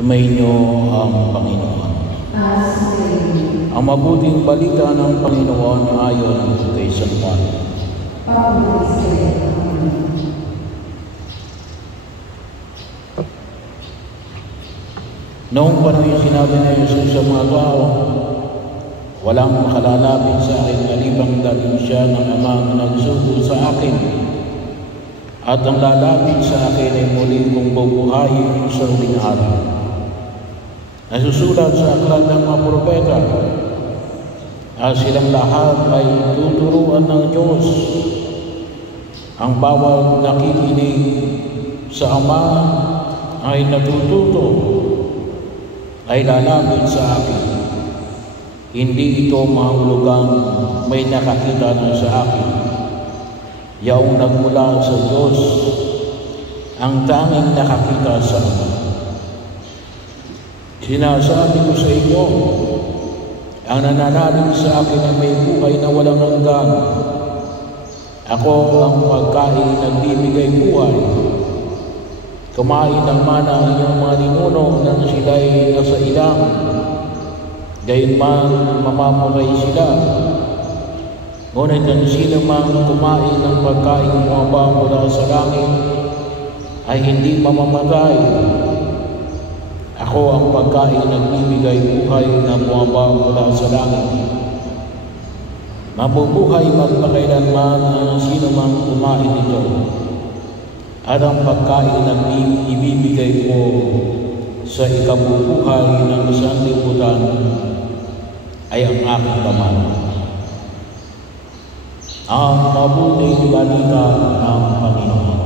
Sumainyo ang Panginoon. Ang mabuting balita ng Panginoon ayon kay San Juan. Noong panahon sinabi ni Jesus sa mga tao, walang makalalapit sa akin malibang dahil siya ng Amang nagsugo sa akin. At ang lalapit sa akin ay muli kong bubuhayin sa huling araw. Nasusulat sa aklat ng mga propeta, silang lahat ay tuturuan ng Diyos. Ang bawat nakikinig sa Ama ay natututo, ay lalapit sa akin. Hindi ito mahulugang may nakakita na sa akin. Yaong nagmula sa Diyos, ang tanging nakakita sa Ama. Sinasabi ko sa inyo, ang nananalig sa akin ay may buhay na walang hanggan. Ako ang pagkain nagbibigay buhay. Kumain ng mana ang inyong mga ninuno nang sila'y nasa ilang. Gayunman mamamatay sila. Ngunit ang sino mang kumain ng pagkain bumaba mula sa langit ay hindi mamamatay. Ako ang pagkain nagbibigay buhay na bumaba mula sa langit. Mabubuhay magpakailanman ang sino mang kumain nito. At ang pagkain na ibibigay ko sa ikabubuhay ng sanlibutan ay ang aking laman. Ang mabuting balita ng Panginoon.